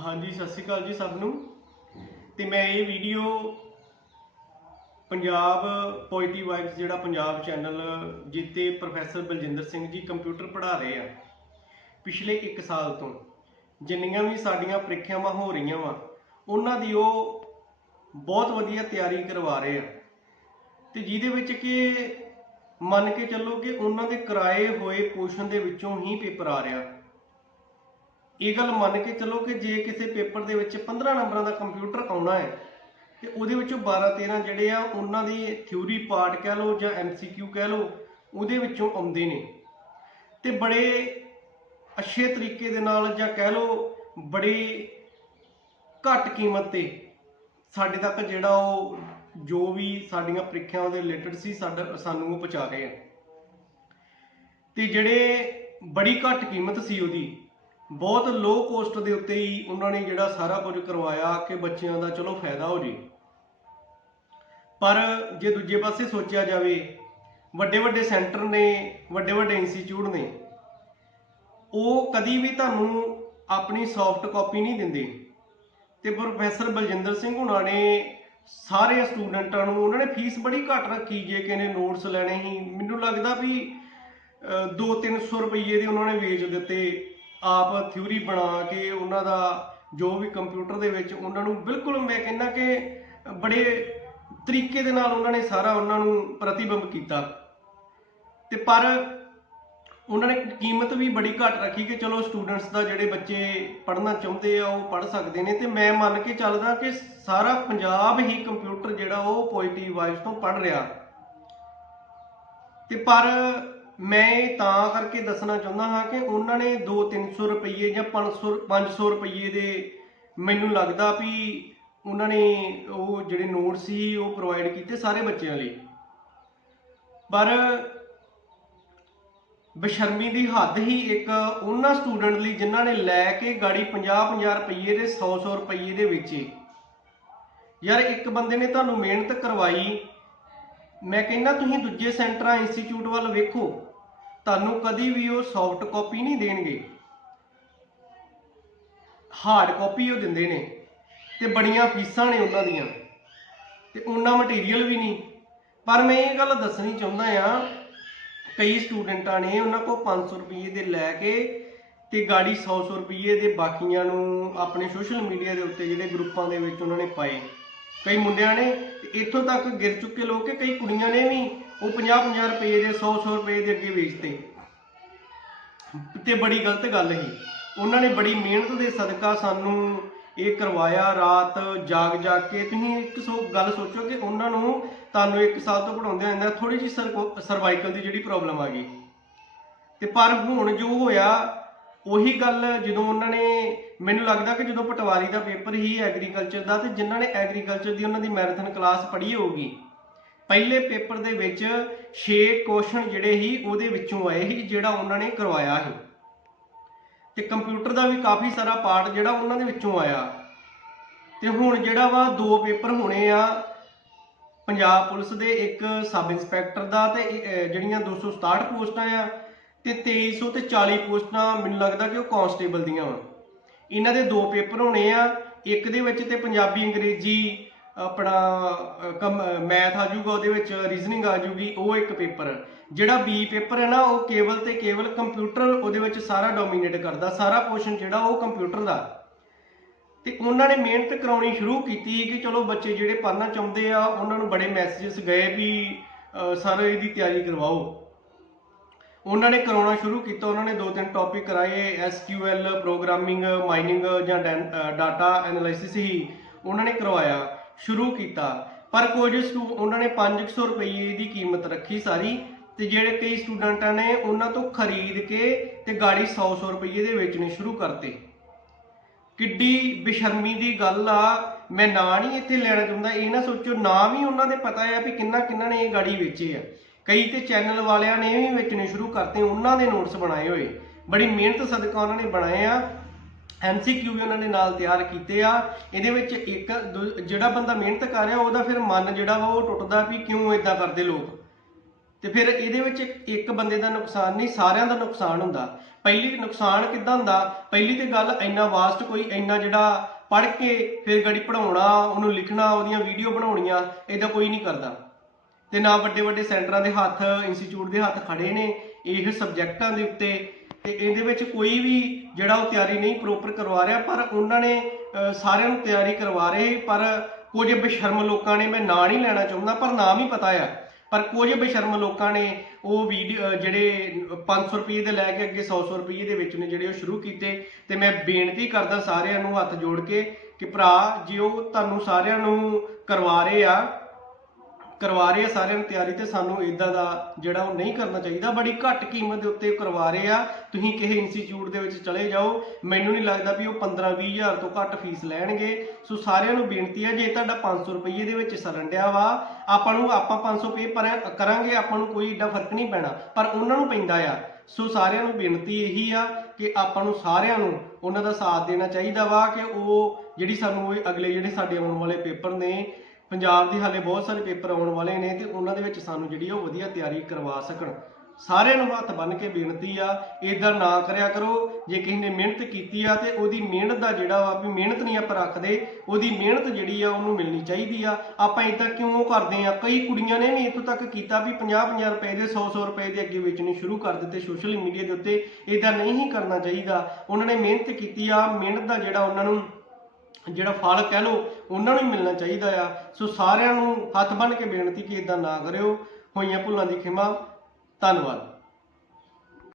ਹਾਂਜੀ, ਸਤਿ ਸ਼੍ਰੀ ਅਕਾਲ ਜੀ ਸਭ ਨੂੰ। ਤੇ ਮੈਂ ਇਹ ਵੀਡੀਓ ਪੰਜਾਬ ਪੋਜ਼ਿਟਿਵ ਵਾਈਬਸ ਜਿਹੜਾ ਪੰਜਾਬ ਚੈਨਲ ਜਿੱਤੇ ਪ੍ਰੋਫੈਸਰ ਬਲਜਿੰਦਰ ਸਿੰਘ ਜੀ ਕੰਪਿਊਟਰ ਪੜ੍ਹਾ ਰਹੇ ਆ ਪਿਛਲੇ 1 ਸਾਲ ਤੋਂ। ਜਿੰਨੀਆਂ ਵੀ ਸਾਡੀਆਂ ਪ੍ਰੀਖਿਆਵਾਂ ਹੋ ਰਹੀਆਂ ਵਾ, ਉਹਨਾਂ ਦੀ ਉਹ ਬਹੁਤ ਵਧੀਆ ਤਿਆਰੀ ਕਰਵਾ ਰਹੇ ਆ। ਤੇ ਜਿਹਦੇ ਵਿੱਚ ਕਿ ਮੰਨ ਕੇ ਚੱਲੋ ਕਿ ਉਹਨਾਂ ਦੇ ਕਰਾਏ ਹੋਏ ਪੋਰਸ਼ਨ ਦੇ ਵਿੱਚੋਂ ਹੀ ਪੇਪਰ ਆ ਰਿਹਾ। ਇਹ ਗੱਲ ਮੰਨ ਕੇ ਚੱਲੋ ਕਿ ਜੇ ਕਿਸੇ ਪੇਪਰ ਦੇ ਵਿੱਚ 15 ਨੰਬਰਾਂ ਦਾ ਕੰਪਿਊਟਰ ਆਉਣਾ ਹੈ, ਤੇ ਉਹਦੇ ਵਿੱਚੋਂ 12 13 ਜਿਹੜੇ ਆ, ਉਹਨਾਂ ਦੀ ਥਿਊਰੀ ਪਾਰਟ ਕਹਿ ਲਓ ਜਾਂ ਐਮਸੀਕਿਊ ਕਹਿ ਲਓ, ਉਹਦੇ ਵਿੱਚੋਂ ਆਉਂਦੇ ਨੇ। ਤੇ ਬੜੇ ਅੱਛੇ ਤਰੀਕੇ ਦੇ ਨਾਲ ਜਾਂ ਕਹਿ ਲਓ ਬੜੀ ਘੱਟ ਕੀਮਤ ਤੇ ਸਾਡੇ ਤੱਕ ਜਿਹੜਾ ਉਹ ਜੋ ਵੀ ਸਾਡੀਆਂ ਪ੍ਰੀਖਿਆਵਾਂ ਦੇ ਰਿਲੇਟਡ ਸੀ, ਸਾਡਾ ਸਾਨੂੰ ਉਹ ਪਹੁੰਚਾ ਰਹੇ ਆ। ਤੇ ਜਿਹੜੇ ਬੜੀ ਘੱਟ ਕੀਮਤ ਸੀ ਉਹਦੀ ਬਹੁਤ ਲੋ ਕੋਸਟ ਦੇ ਉੱਤੇ ਹੀ ਉਹਨਾਂ ਨੇ ਜਿਹੜਾ ਸਾਰਾ ਕੁਝ ਕਰਵਾਇਆ ਕਿ ਬੱਚਿਆਂ ਦਾ ਚਲੋ ਫਾਇਦਾ ਹੋ ਜੇ। ਪਰ ਜੇ ਦੂਜੇ ਪਾਸੇ ਸੋਚਿਆ ਜਾਵੇ, ਵੱਡੇ ਵੱਡੇ ਸੈਂਟਰ ਨੇ, ਵੱਡੇ ਵੱਡੇ ਇੰਸਟੀਚਿਊਟ ਨੇ, ਉਹ ਕਦੀ ਵੀ ਤੁਹਾਨੂੰ ਆਪਣੀ ਸੌਫਟ ਕਾਪੀ ਨਹੀਂ ਦਿੰਦੇ। ਤੇ ਪ੍ਰੋਫੈਸਰ ਬਲਜਿੰਦਰ ਸਿੰਘ ਹੁਣਾਂ ਨੇ ਸਾਰੇ ਸਟੂਡੈਂਟਾਂ ਨੂੰ, ਉਹਨਾਂ ਨੇ ਫੀਸ ਬੜੀ ਘੱਟ ਰੱਖੀ ਜੇ ਕਿ ਨੇ ਨੋਟਸ ਲੈਣੇ ਹੀ ਮੈਨੂੰ ਲੱਗਦਾ ਵੀ 2-300 ਰੁਪਏ ਦੇ ਉਹਨਾਂ ਨੇ ਵੇਚ ਦਿੱਤੇ। ਆਪ ਥਿਊਰੀ ਬਣਾ ਕੇ ਉਹਨਾਂ ਦਾ ਜੋ ਵੀ ਕੰਪਿਊਟਰ ਦੇ ਵਿੱਚ ਉਹਨਾਂ ਨੂੰ ਬਿਲਕੁਲ ਮੈਂ ਕਹਿੰਦਾ ਕਿ ਬੜੇ ਤਰੀਕੇ ਦੇ ਨਾਲ ਉਹਨਾਂ ਨੇ ਸਾਰਾ ਉਹਨਾਂ ਨੂੰ ਪ੍ਰਤੀਬਿੰਬ ਕੀਤਾ। ਤੇ ਪਰ ਉਹਨਾਂ ਨੇ ਕੀਮਤ ਵੀ ਬੜੀ ਘੱਟ ਰੱਖੀ ਕਿ ਚਲੋ ਸਟੂਡੈਂਟਸ ਦਾ ਜਿਹੜੇ ਬੱਚੇ ਪੜ੍ਹਨਾ ਚਾਹੁੰਦੇ ਆ, ਉਹ ਪੜ੍ਹ ਸਕਦੇ ਨੇ। ਤੇ ਮੈਂ ਮੰਨ ਕੇ ਚੱਲਦਾ ਕਿ ਸਾਰਾ ਪੰਜਾਬ ਹੀ ਕੰਪਿਊਟਰ ਜਿਹੜਾ ਉਹ ਪੋਜ਼ਿਟਿਵ ਵਾਈਬਸ ਤੋਂ ਪੜ੍ਹ ਰਿਹਾ। ਤੇ ਪਰ ਮੈਂ ਇਹ ਤਾਂ ਕਰਕੇ ਦੱਸਣਾ ਚਾਹੁੰਦਾ ਹਾਂ ਕਿ ਉਹਨਾਂ ਨੇ 2-300 ਰੁਪਏ ਜਾਂ 500 500 ਰੁਪਏ ਦੇ ਮੈਨੂੰ ਲੱਗਦਾ ਵੀ ਉਹਨਾਂ ਨੇ ਉਹ ਜਿਹੜੇ ਨੋਟ ਸੀ ਉਹ ਪ੍ਰੋਵਾਈਡ ਕੀਤੇ ਸਾਰੇ ਬੱਚਿਆਂ ਲਈ। ਪਰ ਬਸ਼ਰਮੀ ਦੀ ਹੱਦ ਹੀ ਇੱਕ ਉਹਨਾਂ ਸਟੂਡੈਂਟ ਲਈ ਜਿਨ੍ਹਾਂ ਨੇ ਲੈ ਕੇ ਗਾੜੀ 50-50 ਰੁਪਏ ਦੇ 100-100 ਰੁਪਏ ਦੇ ਵੇਚੇ। ਯਾਰ ਇੱਕ ਬੰਦੇ ਨੇ ਤੁਹਾਨੂੰ ਮਿਹਨਤ ਕਰਵਾਈ। ਮੈਂ ਕਹਿੰਦਾ ਤੁਸੀਂ ਦੂਜੇ ਸੈਂਟਰਾਂ ਇੰਸਟੀਚਿਊਟ ਵੱਲ ਵੇਖੋ। ਤੁਹਾਨੂੰ ਕਦੀ ਵੀ ਉਹ ਸੌਫਟ ਕਾਪੀ ਨਹੀਂ ਦੇਣਗੇ। ਹਾਰਡ ਕਾਪੀ ਉਹ ਦਿੰਦੇ ਨੇ ਤੇ ਬੜੀਆਂ ਫੀਸਾਂ ਨੇ ਉਹਨਾਂ ਦੀਆਂ। ਤੇ ਉਹਨਾਂ ਮਟੀਰੀਅਲ ਵੀ ਨਹੀਂ। ਪਰ ਮੈਂ ਇਹ ਗੱਲ ਦੱਸਣੀ ਚਾਹੁੰਦਾ ਆ ਕਈ ਸਟੂਡੈਂਟਾਂ ਨੇ ਉਹਨਾਂ ਕੋਲ 500 ਰੁਪਏ ਦੇ ਲੈ ਕੇ ਤੇ ਗਾੜੀ 100-100 ਰੁਪਏ ਦੇ ਬਾਕੀਆਂ ਨੂੰ ਆਪਣੇ ਸੋਸ਼ਲ ਮੀਡੀਆ ਦੇ ਉੱਤੇ ਜਿਹੜੇ ਗਰੁੱਪਾਂ ਦੇ ਵਿੱਚ ਉਹਨਾਂ ਨੇ ਪਾਏ। ਕਈ ਮੁੰਡਿਆਂ ਨੇ, ਤੇ ਇੱਥੋਂ ਤੱਕ ਗਿਰ ਚੁੱਕੇ ਲੋਕ ਕਿ ਕਈ ਕੁੜੀਆਂ ਨੇ ਵੀ। ਉਹ 50-50 ਰੁਪਏ ਦੇ 100-100 ਰੁਪਏ ਦੇ ਅੱਗੇ ਵੇਚਤੇ। ਤੇ ਬੜੀ ਗਲਤ ਗੱਲ ਸੀ। ਉਹਨਾਂ ਨੇ ਬੜੀ ਮਿਹਨਤ ਦੇ ਸਦਕਾ ਸਾਨੂੰ ਇਹ ਕਰਵਾਇਆ ਰਾਤ ਜਾਗ ਜਾਗ ਕੇ। ਤੁਸੀਂ ਇੱਕ ਸੋ ਗੱਲ ਸੋਚੋ ਕਿ ਉਹਨਾਂ ਨੂੰ ਤੁਹਾਨੂੰ ਇੱਕ ਸਾਲ ਤੋਂ ਪੜਾਉਂਦੇ ਆਂਦਾ ਥੋੜੀ ਜਿਹੀ ਸਰਵਾਈਕਲ ਦੀ ਜਿਹੜੀ ਪ੍ਰੋਬਲਮ ਆ ਗਈ। ਤੇ ਪਰ ਹੁਣ ਜੋ ਹੋਇਆ, ਉਹੀ ਗੱਲ ਜਦੋਂ ਉਹਨਾਂ ਨੇ ਮੈਨੂੰ ਲੱਗਦਾ ਕਿ ਜਦੋਂ ਪਟਵਾਰੀ ਦਾ ਪੇਪਰ ਹੀ ਐਗਰੀਕਲਚਰ ਦਾ ਤੇ ਜਿਨ੍ਹਾਂ ਨੇ ਐਗਰੀਕਲਚਰ ਦੀ ਉਹਨਾਂ ਦੀ ਮੈਰਾਥਨ ਕਲਾਸ ਪੜ੍ਹੀ ਹੋਊਗੀ ਪਹਿਲੇ ਪੇਪਰ ਦੇ ਵਿੱਚ 6 ਕੁਐਸਚਨ ਜਿਹੜੇ ਹੀ ਉਹਦੇ ਵਿੱਚੋਂ ਆਏ ਸੀ ਜਿਹੜਾ ਉਹਨਾਂ ਨੇ ਕਰਵਾਇਆ ਸੀ। ਤੇ ਕੰਪਿਊਟਰ ਦਾ ਵੀ ਕਾਫੀ ਸਾਰਾ ਪਾਰਟ ਜਿਹੜਾ ਉਹਨਾਂ ਦੇ ਵਿੱਚੋਂ ਆਇਆ। ਤੇ ਹੁਣ ਜਿਹੜਾ ਵਾ ਦੋ ਪੇਪਰ ਹੋਣੇ ਆ ਪੰਜਾਬ ਪੁਲਿਸ ਦੇ ਇੱਕ ਸਬ ਇੰਸਪੈਕਟਰ ਦਾ ਤੇ ਇਹ, ਅਹ, ਜਿਹੜੀਆਂ 267 ਪੋਸਟਾਂ ਆ ਤੇ 2300 ਤੇ 40 ਪੋਸਟਾਂ ਮੈਨੂੰ ਲੱਗਦਾ ਕਿ ਉਹ ਕਾਂਸਟੇਬਲ ਦੀਆਂ ਵਾ। ਇਹਨਾਂ ਦੇ ਦੋ ਪੇਪਰ ਹੋਣੇ ਆ ਇੱਕ ਦੇ ਵਿੱਚ ਤੇ ਪੰਜਾਬੀ ਅੰਗਰੇਜ਼ੀ ਆਪਣਾ ਮੈਥ ਆ ਜਾਊਗਾ ਉਹਦੇ ਵਿੱਚ ਰੀਜ਼ਨਿੰਗ ਆ ਜਾਊਗੀ ਉਹ ਇੱਕ ਪੇਪਰ। ਜਿਹੜਾ ਬੀ ਪੇਪਰ ਹੈ ਨਾ ਉਹ ਕੇਵਲ ਤੇ ਕੇਵਲ ਕੰਪਿਊਟਰ ਉਹਦੇ ਵਿੱਚ ਸਾਰਾ ਡੋਮੀਨੇਟ ਕਰਦਾ ਸਾਰਾ ਪੋਰਸ਼ਨ ਜਿਹੜਾ ਉਹ ਕੰਪਿਊਟਰ ਦਾ। ਤੇ ਉਹਨਾਂ ਨੇ ਮਿਹਨਤ ਕਰਾਉਣੀ ਸ਼ੁਰੂ ਕੀਤੀ ਕਿ ਚਲੋ ਬੱਚੇ ਜਿਹੜੇ ਪੜ੍ਹਨਾ ਚਾਹੁੰਦੇ ਆ ਉਹਨਾਂ ਨੂੰ ਬੜੇ ਮੈਸੇजेस ਗਏ ਵੀ ਅਹ, ਸਾਰੇ ਇਹਦੀ ਤਿਆਰੀ ਕਰਵਾਓ। ਉਹਨਾਂ ਨੇ ਕਰਾਉਣਾ ਸ਼ੁਰੂ ਕੀਤਾ ਉਹਨਾਂ ਨੇ ਦੋ ਤਿੰਨ ਟੌਪਿਕ ਕਰਾਏ SQL ਪ੍ਰੋਗਰਾਮਿੰਗ ਮਾਈਨਿੰਗ ਜਾਂ ਡਾਟਾ ਐਨਾਲਿਸਿਸ ਹੀ ਉਹਨਾਂ ਨੇ ਕਰਵਾਇਆ। ਸ਼ੁਰੂ ਕੀਤਾ। ਪਰ ਕੁਝ ਸਟੂ, ਉਹਨਾਂ ਨੇ 500 ਰੁਪਏ ਦੀ ਕੀਮਤ ਰੱਖੀ ਸਾਰੀ ਤੇ ਜਿਹੜੇ ਕਈ ਸਟੂਡੈਂਟਾਂ ਨੇ ਉਹਨਾਂ ਤੋਂ ਖਰੀਦ ਕੇ ਤੇ ਗਾੜੀ 100-100 ਰੁਪਏ ਦੇ ਵੇਚਣੇ ਸ਼ੁਰੂ ਕਰਤੇ। ਕਿੱਡੀ ਬੇਸ਼ਰਮੀ ਦੀ ਗੱਲ ਆ। ਮੈਂ ਨਾ ਨਹੀਂ ਇੱਥੇ ਲੈਣਾ ਚਾਹੁੰਦਾ। ਇਹ ਨਾ ਸੋਚੋ, ਨਾ ਵੀ ਉਹਨਾਂ ਦੇ ਪਤਾ ਆ ਵੀ ਕਿੰਨਾ ਕਿੰਨਾ ਨੇ ਇਹ ਗਾੜੀ ਵੇਚੇ ਆ। ਕਈ ਤੇ ਚੈਨਲ ਵਾਲਿਆਂ ਨੇ ਵੀ ਵੇਚਣੇ ਸ਼ੁਰੂ ਕਰਤੇ, ਉਹਨਾਂ ਦੇ ਨੋਟਸ ਬਣਾਏ ਹੋਏ। ਬੜੀ ਮਿਹਨਤ ਸਦਕਾ ਉਹਨਾਂ ਨੇ ਬਣਾਏ ਆ। ਐਮਸੀਕਿਊ ਵੀ ਉਹਨਾਂ ਨੇ ਨਾਲ ਤਿਆਰ ਕੀਤੇ ਆ। ਇਹਦੇ ਵਿੱਚ ਇੱਕ ਦੂ- ਜਿਹੜਾ ਬੰਦਾ ਮਿਹਨਤ ਕਰ ਰਿਹਾ, ਉਹਦਾ ਫਿਰ ਮਨ ਜਿਹੜਾ ਵਾ ਉਹ ਟੁੱਟਦਾ ਵੀ ਕਿਉਂ ਇਦਾਂ ਕਰਦੇ ਲੋਕ? ਤੇ ਫਿਰ ਇਹਦੇ ਵਿੱਚ ਇੱਕ- ਬੰਦੇ ਦਾ ਨੁਕਸਾਨ ਨਹੀਂ, ਸਾਰਿਆਂ ਦਾ ਨੁਕਸਾਨ ਹੁੰਦਾ। ਪਹਿਲੀ ਨੁਕਸਾਨ ਕਿੱਦਾਂ ਹੁੰਦਾ? ਪਹਿਲੀ ਤੇ ਗੱਲ, ਇੰਨਾ ਵਾਸਟ ਕੋਈ ਇੰਨਾ ਜਿਹੜਾ ਪੜ੍ਹ ਕੇ ਫਿਰ ਗੜੀ ਪੜਾਉਣਾ ਉਹਨੂੰ ਲਿਖਣਾ, ਉਹਦੀਆਂ ਵੀਡੀਓ ਬਣਾਉਣੀਆਂ, ਇਹਦਾ ਕੋਈ ਨਹੀਂ ਕਰਦਾ। ਤੇ ਨਾ ਵੱਡੇ ਵੱਡੇ ਸੈਂਟਰਾਂ ਦੇ ਹੱਥ ਇੰਸਟੀਚਿਊਟ ਦੇ ਹੱਥ ਖੜੇ ਨੇ, ਇਹ ਸਬਜੈਕਟਾਂ ਦੇ ਉੱਤੇ ਤੇ ਇਹਦੇ ਵਿੱਚ ਕੋਈ ਵੀ ਜਿਹੜਾ ਉਹ ਤਿਆਰੀ ਨਹੀਂ ਪ੍ਰੋਪਰ ਕਰਵਾ ਰਿਹਾ, ਪਰ ਉਹਨਾਂ ਨੇ ਸਾਰਿਆਂ ਨੂੰ ਤਿਆਰੀ ਕਰਵਾ ਰਹੇ, ਪਰ ਕੁਝ ਬੇਸ਼ਰਮ ਲੋਕਾਂ ਨੇ, ਮੈਂ ਨਾਂ ਨਹੀਂ ਲੈਣਾ ਚਾਹੁੰਦਾ, ਪਰ ਨਾਮ ਹੀ ਪਤਾ ਆ। ਪਰ ਕੁਝ ਬੇਸ਼ਰਮ ਲੋਕਾਂ ਨੇ ਉਹ ਵੀਡੀਓ ਜਿਹੜੇ 500 ਰੁਪਏ ਦੇ ਲੈ ਕੇ ਅੱਗੇ 100 100 ਰੁਪਏ ਦੇ ਵਿੱਚ ਨੇ ਜਿਹੜੇ ਉਹ ਸ਼ੁਰੂ ਕੀਤੇ, ਤੇ ਮੈਂ ਬੇਨਤੀ ਕਰਦਾ ਸਾਰਿਆਂ ਨੂੰ ਹੱਥ ਜੋੜ ਕੇ ਕਿ ਭਰਾ, ਜੇ ਉਹ ਤੁਹਾਨੂੰ ਸਾਰਿਆਂ ਨੂੰ ਕਰਵਾ ਰਹੇ ਆ ਕਰਵਾ ਰਹੇ ਆ ਸਾਰਿਆਂ ਨੂੰ ਤਿਆਰੀ ਤੇ ਸਾਨੂੰ ਇਦਾਂ ਦਾ ਜਿਹੜਾ ਉਹ ਨਹੀਂ ਕਰਨਾ ਚਾਹੀਦਾ, ਬੜੀ ਘੱਟ ਕੀਮਤ ਦੇ ਉੱਤੇ ਕਰਵਾ ਰਹੇ ਆ। ਤੁਸੀਂ ਕਿਸੇ ਇੰਸਟੀਚਿਊਟ ਦੇ ਵਿੱਚ ਚਲੇ ਜਾਓ, ਮੈਨੂੰ ਨਹੀਂ ਲੱਗਦਾ ਵੀ ਉਹ 15 20 ਹਜ਼ਾਰ ਤੋਂ ਘੱਟ ਫੀਸ ਲੈਣਗੇ। ਸੋ ਸਾਰਿਆਂ ਨੂੰ ਬੇਨਤੀ ਹੈ ਜੇ ਤੁਹਾਡਾ 500 ਰੁਪਏ ਦੇ ਵਿੱਚ ਸਰੰਡਿਆ ਵਾ, ਆਪਾਂ ਨੂੰ, ਆਪਾਂ 500 ਪੇ ਪਰ ਕਰਾਂਗੇ, ਆਪਾਂ ਨੂੰ ਕੋਈ ਏਡਾ ਫ਼ਰਕ ਨਹੀਂ ਪੈਣਾ, ਪਰ ਉਹਨਾਂ ਨੂੰ ਪੈਂਦਾ ਆ। ਸੋ ਸਾਰਿਆਂ ਨੂੰ ਬੇਨਤੀ ਇਹੀ ਆ ਕਿ ਆਪਾਂ ਨੂੰ ਸਾਰਿਆਂ ਨੂੰ ਉਹਨਾਂ ਦਾ ਸਾਥ ਦੇਣਾ ਚਾਹੀਦਾ ਵਾ ਕਿ ਉਹ ਜਿਹੜੀ ਸਾਨੂੰ ਅਗਲੇ ਜਿਹੜੇ ਸਾਡੇ ਆਉਣ ਵਾਲੇ ਪੇਪਰ ਨੇ ਪੰਜਾਬ ਦੇ ਹਾਲੇ ਬਹੁਤ ਸਾਰੇ ਪੇਪਰ ਆਉਣ ਵਾਲੇ ਨੇ ਤੇ ਉਹਨਾਂ ਦੇ ਵਿੱਚ ਸਾਨੂੰ ਜਿਹੜੀ ਆ ਉਹ ਵਧੀਆ ਤਿਆਰੀ ਕਰਵਾ ਸਕਣ। ਸਾਰਿਆਂ ਨੂੰ ਹੱਥ ਬੰਨ ਕੇ ਬੇਨਤੀ ਆ ਇਦਾਂ ਨਾ ਕਰਿਆ ਕਰੋ। ਜੇ ਕਿਸੇ ਨੇ ਮਿਹਨਤ ਕੀਤੀ ਆ ਤੇ ਉਹਦੀ ਮਿਹਨਤ ਦਾ ਜਿਹੜਾ ਵਾ ਵੀ ਮਿਹਨਤ ਨਹੀਂ ਆਪਾਂ ਰੱਖਦੇ, ਉਹਦੀ ਮਿਹਨਤ ਜਿਹੜੀ ਆ ਉਹਨੂੰ ਮਿਲਣੀ ਚਾਹੀਦੀ ਆ। ਆਪਾਂ ਇਦਾਂ ਕਿਉਂ ਕਰਦੇ ਆ? ਕਈ ਕੁੜੀਆਂ ਨੇ ਵੀ ਇੱਥੋਂ ਤੱਕ ਕੀਤਾ ਵੀ 50-50 ਰੁਪਏ ਦੇ 100-100 ਰੁਪਏ ਦੇ ਅੱਗੇ ਵੇਚਣੇ ਸ਼ੁਰੂ ਕਰ ਦਿੱਤੇ ਸੋਸ਼ਲ ਮੀਡੀਆ ਦੇ ਉੱਤੇ। ਇਦਾਂ ਨਹੀਂ ਹੀ ਕਰਨਾ ਚਾਹੀਦਾ। ਉਹਨਾਂ ਨੇ ਮਿਹਨਤ ਕੀਤੀ ਆ, ਮਿਹਨਤ ਦਾ ਜਿਹੜਾ ਉਹਨਾਂ ਨੂੰ ਜਿਹੜਾ ਫਲ ਕਹਿ ਲੋ ਉਹਨਾਂ ਨੂੰ ਹੀ ਮਿਲਣਾ ਚਾਹੀਦਾ ਆ। ਸੋ ਸਾਰਿਆਂ ਨੂੰ ਹੱਥ ਬੰਨ੍ਹ ਕੇ ਬੇਨਤੀ ਕਿ ਇਦਾਂ ਨਾ ਕਰਿਓ। ਹੋਈਆਂ ਭੁੱਲਾਂ ਦੀ ਖਿਮਾ। ਧੰਨਵਾਦ।